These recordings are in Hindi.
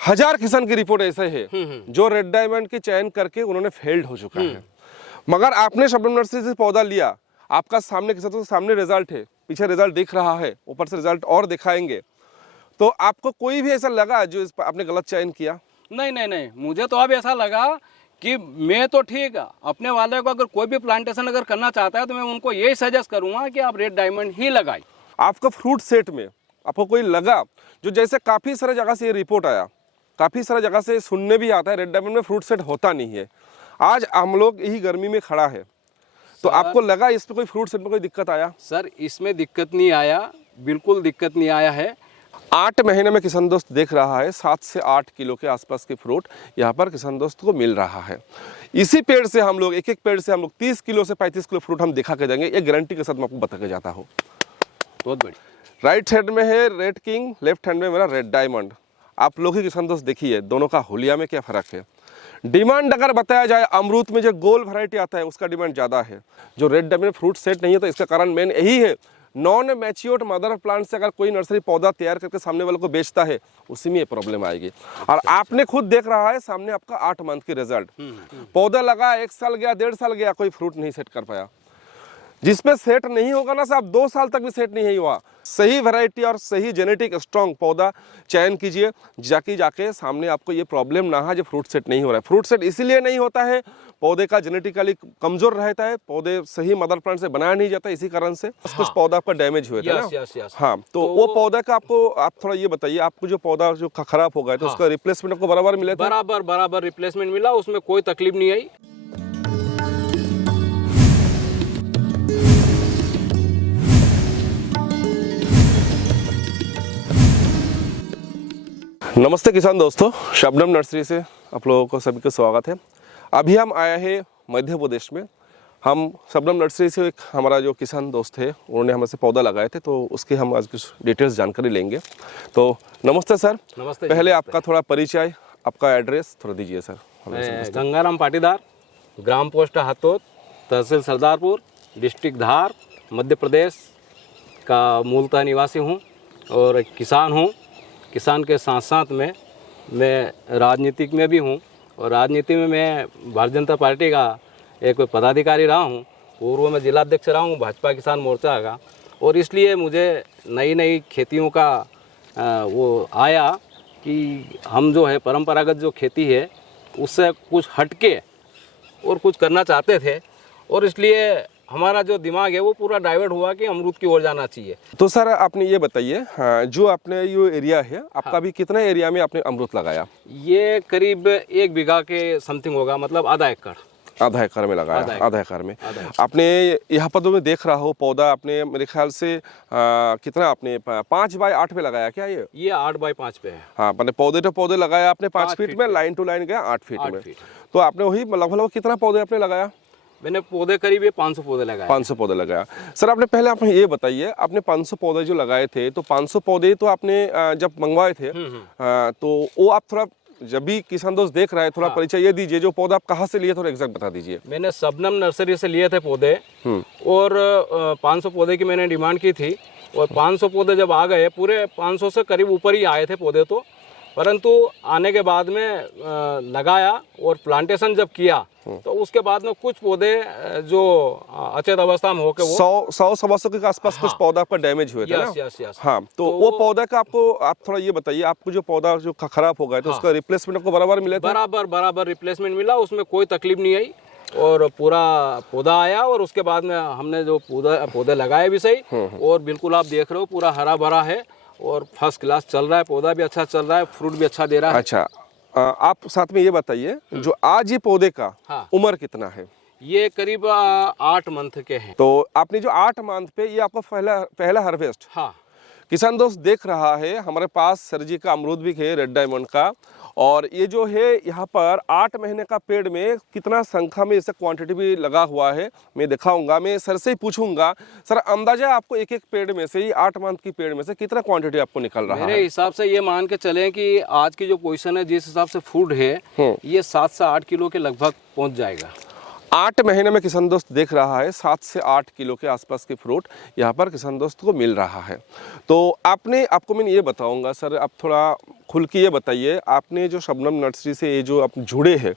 1000 किसान की रिपोर्ट ऐसे है जो रेड डायमंड की चयन करके उन्होंने फेल्ड हो चुका है। मगर आपने शबनम नर्सरी से पौधा लिया, आपका सामने किसानों के सामने रिजल्ट है, पीछे रिजल्ट दिख रहा है, ऊपर से रिजल्ट और दिखाएंगे, तो आपको कोई भी ऐसा लगा जो आपने गलत चयन किया? नहीं नहीं नहीं, मुझे तो अब ऐसा लगा कि मैं तो ठीक है, अपने वाले को अगर कोई भी प्लांटेशन अगर करना चाहता है तो मैं उनको यही सजेस्ट करूंगा कि आप रेड डायमंड ही लगाएं। आपका फ्रूट सेट में आपको कोई लगा जो, जैसे काफ़ी सारे जगह से ये रिपोर्ट आया, काफ़ी सारा जगह से सुनने भी आता है रेड डायमंड में फ्रूट सेट होता नहीं है, आज हम लोग यही गर्मी में खड़ा है, तो आपको लगा इसमें कोई फ्रूट सेट में कोई दिक्कत आया? सर इसमें दिक्कत नहीं आया, बिल्कुल दिक्कत नहीं आया है। 8 महीने में किसान दोस्त देख रहा है 7 से 8 किलो के आसपास के फ्रूट यहाँ पर किसान दोस्त को मिल रहा है। इसी पेड़ से हम लोग एक पेड़ से हम लोग 30 किलो से 35 किलो फ्रूट हम दिखा के देंगे, ये गारंटी के साथ मैं आपको बता के जाता हूँ। बहुत बढ़िया। राइट हैंड में है रेड किंग, लेफ्ट हैंड में मेरा रेड डायमंड। आप लोग ही किसान दोस्त देखिए दोनों का हुलिया में क्या फ़र्क है। डिमांड अगर बताया जाए, अमरूद में जो गोल वैरायटी आता है उसका डिमांड ज़्यादा है, जो रेड डायमंड फ्रूट सेट नहीं है, तो इसका कारण मेन यही है। नॉन मैच्योर्ड मदर प्लांट से अगर कोई नर्सरी पौधा तैयार करके सामने वाले को बेचता है, उसी में ये प्रॉब्लम आएगी। और आपने खुद देख रहा है सामने आपका 8 मंथ की रिजल्ट, पौधा लगा 1 साल गया, 1.5 साल गया, कोई फ्रूट नहीं सेट कर पाया। जिसपे सेट नहीं होगा ना साहब, 2 साल तक भी सेट नहीं हुआ। सही वैरायटी और सही जेनेटिक स्ट्रॉन्ग पौधा चयन कीजिए, जाके सामने आपको ये प्रॉब्लम ना है जो फ्रूट सेट नहीं हो रहा है। फ्रूट सेट इसीलिए नहीं होता है, पौधे का जेनेटिकली कमजोर रहता है, पौधे सही मदर प्लांट से बनाया नहीं जाता, इसी कारण से कुछ पौधा आपका डैमेज हुए थे ना। हाँ, तो वो पौधा का आपको, आप थोड़ा ये बताइए, आपको जो पौधा जो खराब हो गया तो उसका रिप्लेसमेंट आपको बराबर मिला था? बराबर रिप्लेसमेंट मिला, उसमें कोई तकलीफ नहीं आई। नमस्ते किसान दोस्तों, शबनम नर्सरी से आप लोगों को सभी का स्वागत है। अभी हम आए हैं मध्य प्रदेश में। हम शबनम नर्सरी से एक हमारा जो किसान दोस्त है, उन्होंने हमसे पौधा लगाए थे, तो उसके हम आज कुछ डिटेल्स जानकारी लेंगे। तो नमस्ते सर। नमस्ते। पहले आपका थोड़ा परिचय, आपका एड्रेस थोड़ा दीजिए सर। गंगाराम पाटीदार, ग्राम पोस्ट हाथोद, तहसील सरदारपुर, डिस्ट्रिक्ट धार, मध्य प्रदेश का मूलतः निवासी हूँ और किसान हूँ। किसान के साथ साथ में मैं राजनीतिक में भी हूँ और राजनीति में मैं भारतीय जनता पार्टी का एक पदाधिकारी रहा हूँ। पूर्व में जिलाध्यक्ष रहा हूँ भाजपा किसान मोर्चा का, और इसलिए मुझे नई नई खेतियों का वो आया कि हम जो है परंपरागत जो खेती है उससे कुछ हटके और कुछ करना चाहते थे, और इसलिए हमारा जो दिमाग है वो पूरा डाइवर्ट हुआ कि अमरूद की ओर जाना चाहिए। तो सर आपने ये बताइए, जो आपने ये एरिया है आपका, भी कितना एरिया में आपने अमरूद लगाया? ये करीब 1 बीघा के समथिंग होगा, मतलब आधा एकड़। आधा एकड़ में लगाया, आधा एकड़ में। आपने यहाँ पर तो मैं देख रहा हूँ पौधा, आपने मेरे ख्याल से कितना आपने 5 बाय 8 पे लगाया क्या? ये 8 बाय 5 पे है। हाँ, मैंने पौधे तो पौधे लगाया आपने 5 फीट में, लाइन टू लाइन गया 8 फीट में। तो आपने वही लगभग कितना पौधे आपने लगाया? मैंने पौधे करीब 500 पौधे लगाए। 500 पौधे लगाया। सर आपने पहले आपने ये बताइए, आपने 500 पौधे जो लगाए थे, तो 500 पौधे तो आपने जब मंगवाए थे, तो वो आप थोड़ा, जब भी किसान दोस्त देख रहा है, थोड़ा परिचय ये दीजिए, जो पौधा आप कहाँ से लिए, थोड़ा एग्जैक्ट बता दीजिए। मैंने शबनम नर्सरी से लिए थे पौधे, और 500 पौधे की मैंने डिमांड की थी, और 500 पौधे जब आ गए, पूरे 500 से करीब ऊपर ही आए थे पौधे तो, परंतु आने के बाद में लगाया और प्लांटेशन जब किया तो उसके बाद में कुछ पौधे जो अचेत अवस्था में होकर 100 के आसपास कुछ पौधा आपका डैमेज हुए थे ना? हाँ, तो वो पौधा का आपको, आप थोड़ा ये बताइए, आपको जो पौधा जो खराब हो गया तो उसका रिप्लेसमेंट आपको बराबर मिला था? बराबर रिप्लेसमेंट मिला, उसमें कोई तकलीफ नहीं आई, और पूरा पौधा आया, और उसके बाद में हमने जो पौधे लगाए भी सही, और बिल्कुल आप देख रहे हो पूरा हरा भरा है और फर्स्ट क्लास चल रहा है, पौधा भी अच्छा चल रहा है, फ्रूट भी अच्छा दे रहा है। अच्छा, आप साथ में ये बताइए, जो आज ये पौधे का उम्र कितना है? ये करीब 8 मंथ के हैं। तो आपने जो 8 मंथ पे, ये आपका पहला हार्वेस्ट? हाँ। किसान दोस्त देख रहा है हमारे पास सर जी का अमरूद भी है रेड डायमंड का, और ये जो है यहाँ पर 8 महीने का पेड़ में कितना संख्या में इसका क्वांटिटी भी लगा हुआ है, मैं दिखाऊंगा। मैं सर से ही पूछूंगा, सर अंदाजा आपको एक पेड़ में से, 8 मंथ की पेड़ में से कितना क्वांटिटी आपको निकल रहा है? मेरे हिसाब से ये मान के चलें कि आज की जो पोजीशन है, जिस हिसाब से फूड है, ये 7 से 8 किलो के लगभग पहुँच जाएगा। 8 महीने में किसान दोस्त देख रहा है 7 से 8 किलो के आसपास के फ्रूट यहाँ पर किसान दोस्त को मिल रहा है। तो आपको मैं ये बताऊंगा सर, आप थोड़ा खुल के ये बताइए, आपने जो शबनम नर्सरी से ये जो आप जुड़े हैं,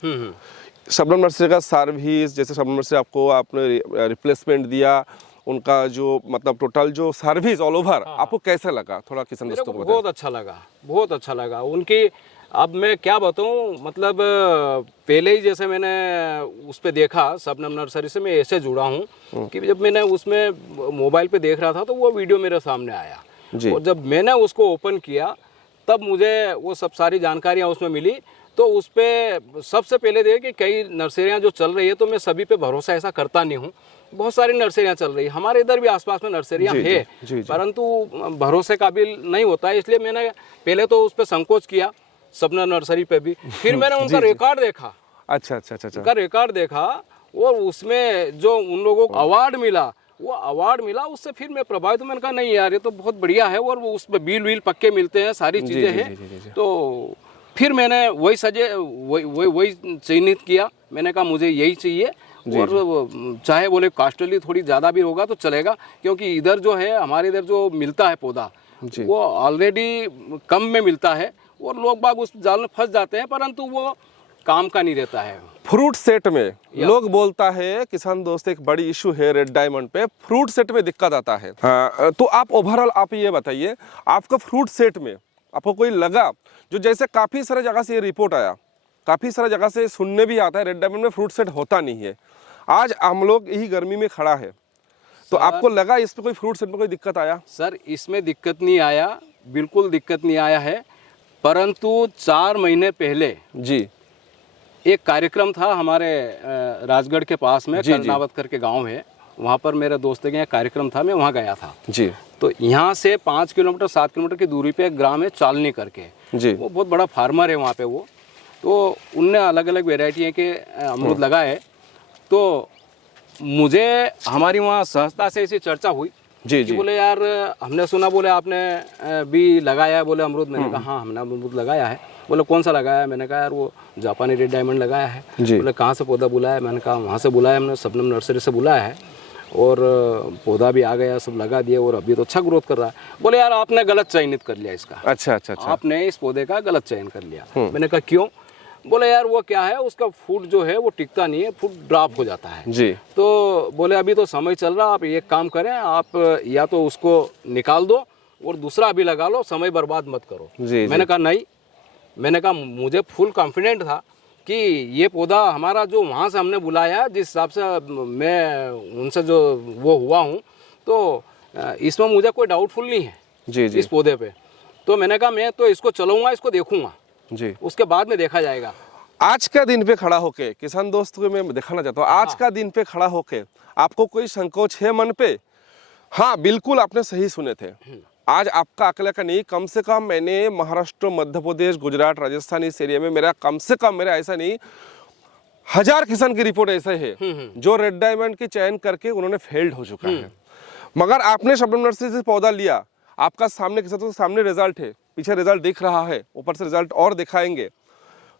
शबनम नर्सरी का सर्विस, जैसे शबनम नर्सरी आपको आपने रिप्लेसमेंट दिया, उनका जो मतलब टोटल जो सर्विस ऑल ओवर आपको कैसा लगा, थोड़ा किसान मेरे दोस्तों को को बताइए। बहुत अच्छा लगा, बहुत अच्छा लगा उनकी। अब मैं क्या बताऊं, मतलब पहले ही जैसे मैंने उस पे देखा शबनम नर्सरी से, मैं ऐसे जुड़ा हूं कि जब मैंने उसमें मोबाइल पे देख रहा था तो वो वीडियो मेरे सामने आया, और जब मैंने उसको ओपन किया तब मुझे वो सब सारी जानकारियां उसमें मिली। तो उस पर सबसे पहले देखे कि कई नर्सरियां जो चल रही है, तो मैं सभी पे भरोसा ऐसा करता नहीं हूँ। बहुत सारी नर्सरियां चल रही है, हमारे इधर भी आसपास में नर्सरियां है, परंतु भरोसे काबिल नहीं होता है, इसलिए मैंने पहले तो उस पर संकोच किया, शबनम नर्सरी पे भी। फिर मैंने उनका रिकॉर्ड देखा, अच्छा अच्छा अच्छा, उनका रिकॉर्ड देखा, और उसमें जो उन लोगों को अवार्ड मिला, वो अवार्ड मिला, उससे फिर मैं प्रभावित हूं। मैंने कहा नहीं यार, ये तो बहुत बढ़िया है, और वो उसमें बिल वील पक्के मिलते हैं, सारी चीजें हैं। तो फिर मैंने वही चिन्हित किया, मैंने कहा मुझे यही चाहिए, और चाहे बोले कॉस्टली थोड़ी ज़्यादा भी होगा तो चलेगा, क्योंकि इधर जो है, हमारे इधर जो मिलता है पौधा वो ऑलरेडी कम में मिलता है, और लोग बाग उस जाल में फंस जाते हैं, परंतु वो काम का नहीं रहता है। फ्रूट सेट में लोग बोलता है, किसान दोस्त एक बड़ी इशू है रेड डायमंड पे, फ्रूट सेट में दिक्कत आता है। हाँ, तो आप ओवरऑल आप ये बताइए, आपका फ्रूट सेट में आपको कोई लगा, जो जैसे काफ़ी सारे जगह से ये रिपोर्ट आया, काफ़ी सारा जगह से सुनने भी आता है रेड डायमंड में फ्रूट सेट होता नहीं है, आज हम लोग यही गर्मी में खड़ा है, तो आपको लगा इस पे कोई फ्रूट सेट में कोई दिक्कत आया? सर इसमें दिक्कत नहीं आया, बिल्कुल दिक्कत नहीं आया है, परंतु 4 महीने पहले जी एक कार्यक्रम था हमारे राजगढ़ के पास में, कर्नावत करके गांव है, वहाँ पर मेरे दोस्त के यहाँ कार्यक्रम था, मैं वहाँ गया था जी। तो यहाँ से 5 किलोमीटर 7 किलोमीटर की दूरी पे एक ग्राम है चालनी करके जी, वो बहुत बड़ा फार्मर है वहाँ पे वो, तो उनने अलग अलग वेराइटी के अमरूद लगाए। तो मुझे हमारी वहाँ सहजता से ऐसी चर्चा हुई जी जी, बोले यार हमने सुना, बोले आपने भी लगाया है बोले अमरूद। मैंने कहा हाँ हमने अमरूद लगाया है। बोले कौन सा लगाया है? मैंने कहा यार वो जापानी रेड डायमंड लगाया है। बोले कहाँ से पौधा बुलाया? मैंने कहा वहाँ से बुलाया हमने, शबनम नर्सरी से बुलाया है, और पौधा भी आ गया, सब लगा दिया, और अभी तो अच्छा ग्रोथ कर रहा है। बोले यार आपने गलत चयनित कर लिया इसका। अच्छा अच्छा अच्छा, आपने इस पौधे का गलत चयन कर लिया। मैंने कहा क्यों? बोले यार वो क्या है, उसका फूट जो है वो टिकता नहीं है, फूट ड्रॉप हो जाता है जी। तो बोले अभी तो समय चल रहा, आप एक काम करें, आप या तो उसको निकाल दो और दूसरा अभी लगा लो, समय बर्बाद मत करो जी। मैंने कहा नहीं, मैंने कहा मुझे फुल कॉन्फिडेंट था कि ये पौधा हमारा जो वहाँ से हमने बुलाया, जिस हिसाब से मैं उनसे जो वो हुआ हूँ, तो इसमें मुझे कोई डाउटफुल नहीं है जी जी, इस पौधे पे। तो मैंने कहा मैं तो इसको चलाऊंगा, इसको देखूंगा जी, उसके बाद में देखा जाएगा। आज का दिन पे खड़ा होके किसान दोस्तों को मैं दिखाना चाहता हूँ, आज का दिन पे खड़ा होके आपको कोई संकोच है मन पे? हाँ बिल्कुल, आपने सही सुने थे, आज आपका अकेले का नहीं, कम से कम मैंने महाराष्ट्र, मध्य प्रदेश, गुजरात, राजस्थान, इस एरिया में मेरा कम से कम, मेरा ऐसा नहीं 1000 किसान की रिपोर्ट ऐसे है जो रेड डायमंड के चयन करके उन्होंने फेल्ड हो चुका है। मगर आपने शबनम नर्सरी से पौधा लिया, आपका सामने किसान तो सामने रिजल्ट है, पीछे रिजल्ट दिख रहा है, ऊपर से रिजल्ट और दिखाएंगे,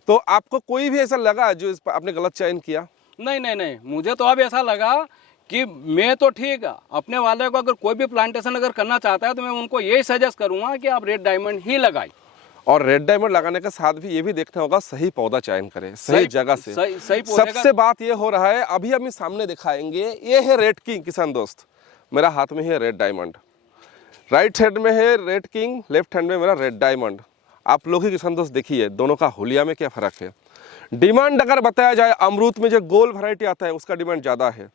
तो आपको कोई भी ऐसा लगा जो आपने गलत चयन किया? नहीं नहीं नहीं, मुझे तो अब ऐसा लगा कि मैं तो ठीक, अपने वाले को अगर कोई भी प्लांटेशन अगर करना चाहता है तो मैं उनको यही सजेस्ट करूंगा कि आप रेड डायमंड ही लगाएं। और रेड डायमंड लगाने के साथ भी ये भी देखना होगा सही पौधा चयन करें, सही जगह से, सही सबसे बात ये हो रहा है। अभी हम सामने दिखाएंगे, ये है रेड किंग किसान दोस्त, मेरा हाथ में है रेड डायमंड, राइट हैंड में है रेड किंग, लेफ्ट हैंड में मेरा रेड डायमंड। आप लोग ही किसान दोस्त देखिए दोनों का हुलिया में क्या फ़र्क है। डिमांड अगर बताया जाए, अमरूद में जो गोल वैरायटी आता है उसका डिमांड ज़्यादा है,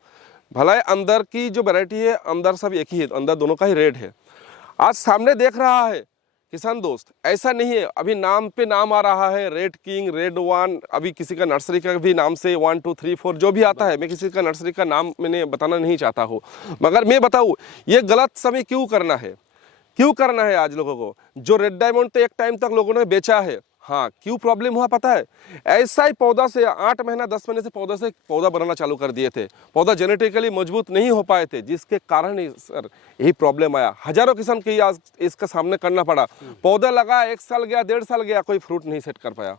भला अंदर की जो वैरायटी है अंदर सब एक ही है, अंदर दोनों का ही रेड है। आज सामने देख रहा है किसान दोस्त, ऐसा नहीं है, अभी नाम पे नाम आ रहा है रेड किंग, रेड वन, अभी किसी का नर्सरी का भी नाम से 1 2 3 4 जो भी आता है, मैं किसी का नर्सरी का नाम मैंने बताना नहीं चाहता हूँ, मगर मैं बताऊँ ये गलत समय क्यों करना है, क्यों करना है आज लोगों को? जो रेड डायमंड तो एक टाइम तक लोगों ने बेचा है, हाँ क्यों प्रॉब्लम हुआ पता है? ऐसा ही पौधा से 8 महीना 10 महीने से पौधा बनाना चालू कर दिए थे, पौधा जेनेटिकली मजबूत नहीं हो पाए थे, जिसके कारण सर यही प्रॉब्लम आया। हजारों किसान के आज इसका सामने करना पड़ा, पौधा लगा 1 साल गया, 1.5 साल गया, कोई फ्रूट नहीं सेट कर पाया।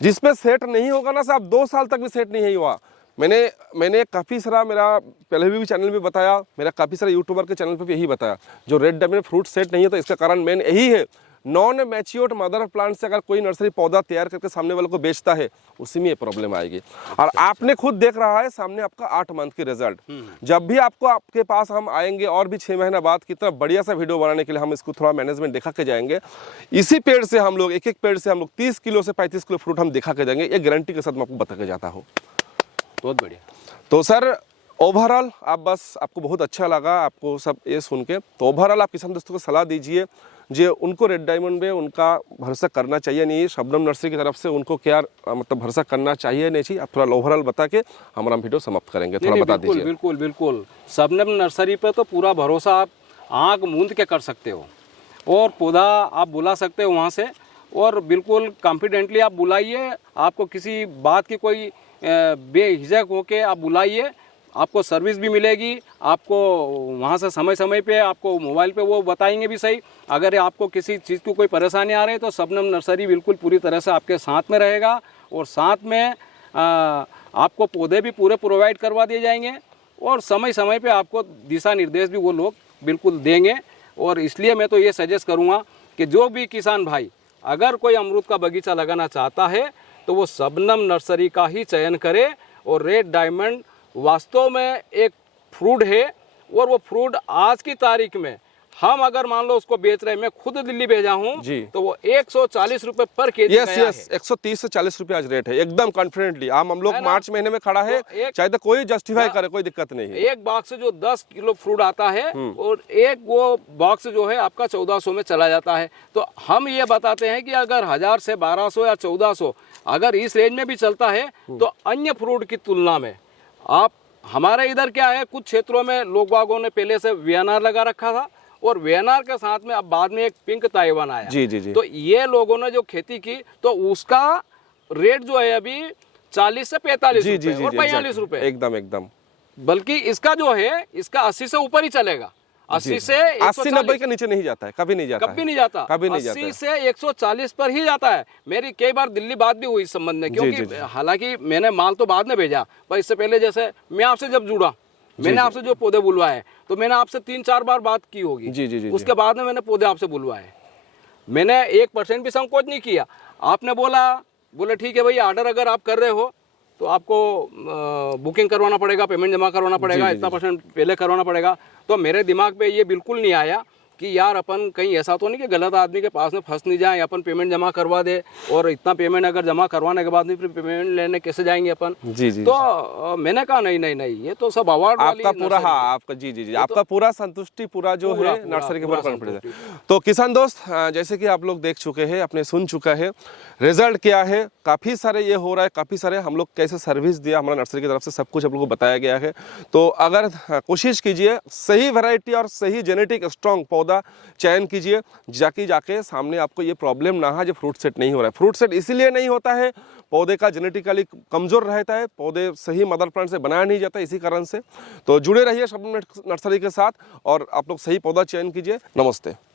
जिसपे सेट नहीं होगा ना साहब, 2 साल तक भी सेट नहीं हुआ। मैंने काफ़ी सारा, मेरा पहले भी चैनल में बताया, मेरा काफ़ी सारा यूट्यूबर के चैनल पे भी यही बताया, जो रेड डायमंड फ्रूट सेट नहीं है तो इसका कारण मेन यही है, नॉन मैच्योर्ड मदर प्लांट से अगर कोई नर्सरी पौधा तैयार करके सामने वाले को बेचता है, उसी में ये प्रॉब्लम आएगी। और आपने खुद देख रहा है सामने आपका 8 मंथ की रिजल्ट। जब भी आपके पास हम आएंगे और भी 6 महीना बाद कितना बढ़िया सा वीडियो बनाने के लिए हम इसको थोड़ा मैनेजमेंट दिखा के जाएंगे। इसी पेड़ से हम लोग एक पेड़ से हम लोग 30 किलो से 35 किलो फ्रूट हम दिखा के जाएंगे, ये गारंटी के साथ मैं आपको बता के जाता हूँ। बहुत बढ़िया। तो सर ओवरऑल आप बस आपको बहुत अच्छा लगा आपको सब ये सुन के, तो ओवरऑल आप किसान दोस्तों को सलाह दीजिए जो उनको रेड डायमंड में उनका भरोसा करना चाहिए नहीं, शबनम नर्सरी की तरफ से उनको क्या मतलब भरोसा करना चाहिए नहीं चाहिए, आप थोड़ा ओवरऑल बता के हमारा हम वीडियो समाप्त करेंगे, थोड़ा बता दीजिए। बिल्कुल बिल्कुल, शबनम नर्सरी पे तो पूरा भरोसा आप आँख मूंद के कर सकते हो, और पौधा आप बुला सकते हो वहाँ से, और बिल्कुल कॉन्फिडेंटली आप बुलाइए, आपको किसी बात की कोई बेहिचक होके आप बुलाइए, आपको सर्विस भी मिलेगी, आपको वहाँ से समय समय पे आपको मोबाइल पे वो बताएंगे भी सही। अगर आपको किसी चीज़ की कोई परेशानी आ रही है तो शबनम नर्सरी बिल्कुल पूरी तरह से आपके साथ में रहेगा, और साथ में आपको पौधे भी पूरे प्रोवाइड करवा दिए जाएंगे, और समय समय पे आपको दिशा निर्देश भी वो लोग बिल्कुल देंगे। और इसलिए मैं तो ये सजेस्ट करूँगा कि जो भी किसान भाई अगर कोई अमरूद का बगीचा लगाना चाहता है तो वो शबनम नर्सरी का ही चयन करे। और रेड डायमंड वास्तव में एक फ्रूट है, और वो फ्रूट आज की तारीख में हम अगर मान लो उसको बेच रहे हैं, मैं खुद दिल्ली भेजा हूँ तो वो 140 रुपए पर केजी यस यस 130 से 40 रुपए आज रेट है, एकदम कॉन्फिडेंटली। हम लोग मार्च महीने में खड़ा है, चाहे तो कोई जस्टिफाई करे, कोई दिक्कत नहीं है। एक बॉक्स जो 10 किलो फ्रूट आता है, और एक वो बॉक्स जो है आपका 1400 में चला जाता है। तो हम ये बताते हैं कि अगर 1000 से 1200 या 1400 अगर इस रेंज में भी चलता है तो अन्य फ्रूट की तुलना में आप, हमारे इधर क्या है, कुछ क्षेत्रों में लोग बागों ने पहले से वीएनआर लगा रखा था, और वीएनआर के साथ में अब बाद में एक पिंक ताइवान आया। जी जी जी। तो ये लोगों ने जो खेती की तो उसका रेट जो है अभी 40 से 45 रुपए और 45 रुपए, एकदम एकदम, बल्कि इसका जो है इसका 80 से ऊपर ही चलेगा। 80 से 80-90 के नीचे नहीं जाता है, कभी नहीं जाता, कभी नहीं जाता, कभी नहीं जाता। 80 से 140 पर ही जाता है। मेरी कई बार दिल्ली बात भी हुई इस संबंध में, क्योंकि हालांकि मैंने माल तो बाद में भेजा, पर इससे पहले जैसे मैं आपसे जब जुड़ा, मैंने आपसे जो पौधे बुलवाए तो मैंने आपसे 3-4 बार बात की होगी। जी जी जी। उसके बाद में मैंने पौधे आपसे बुलवाए, मैंने 1% भी संकोच नहीं किया। आपने बोले ठीक है भैया, ऑर्डर अगर आप कर रहे हो तो आपको बुकिंग करवाना पड़ेगा, पेमेंट जमा करवाना पड़ेगा, इतना % पहले करवाना पड़ेगा। तो मेरे दिमाग पे ये बिल्कुल नहीं आया कि यार अपन कहीं ऐसा तो नहीं कि गलत आदमी के पास में फंस नहीं जाए, अपन पेमेंट जमा करवा दे, और इतना पेमेंट अगर जमा करवाने के बाद में फिर पेमेंट लेने कैसे जाएंगे अपन। जी जी। तो मैंने कहा नहीं, ये तो सब अवार्ड आपका पूरा, हाँ आपका, जी जी जी, आपका पूरा संतुष्टि पूरा जो है नर्सरी के ऊपर कॉन्फिडेंस है। तो किसान दोस्त, जैसे कि आप लोग देख चुके हैं, आपने सुन चुका है रिजल्ट क्या है, काफ़ी सारे ये हो रहा है, काफ़ी सारे हम लोग कैसे सर्विस दिया हमारा नर्सरी की तरफ से, सब कुछ आप लोगों को बताया गया है। तो अगर कोशिश कीजिए सही वैरायटी और सही जेनेटिक स्ट्रॉन्ग पौधा चयन कीजिए, जाके सामने आपको ये प्रॉब्लम ना है जो फ्रूट सेट नहीं हो रहा है। फ्रूट सेट इसीलिए नहीं होता है, पौधे का जेनेटिकली कमजोर रहता है, पौधे सही मदर प्लांट से बनाया नहीं जाता, इसी कारण से। तो जुड़े रहिए शबनम नर्सरी के साथ और आप लोग सही पौधा चयन कीजिए। नमस्ते।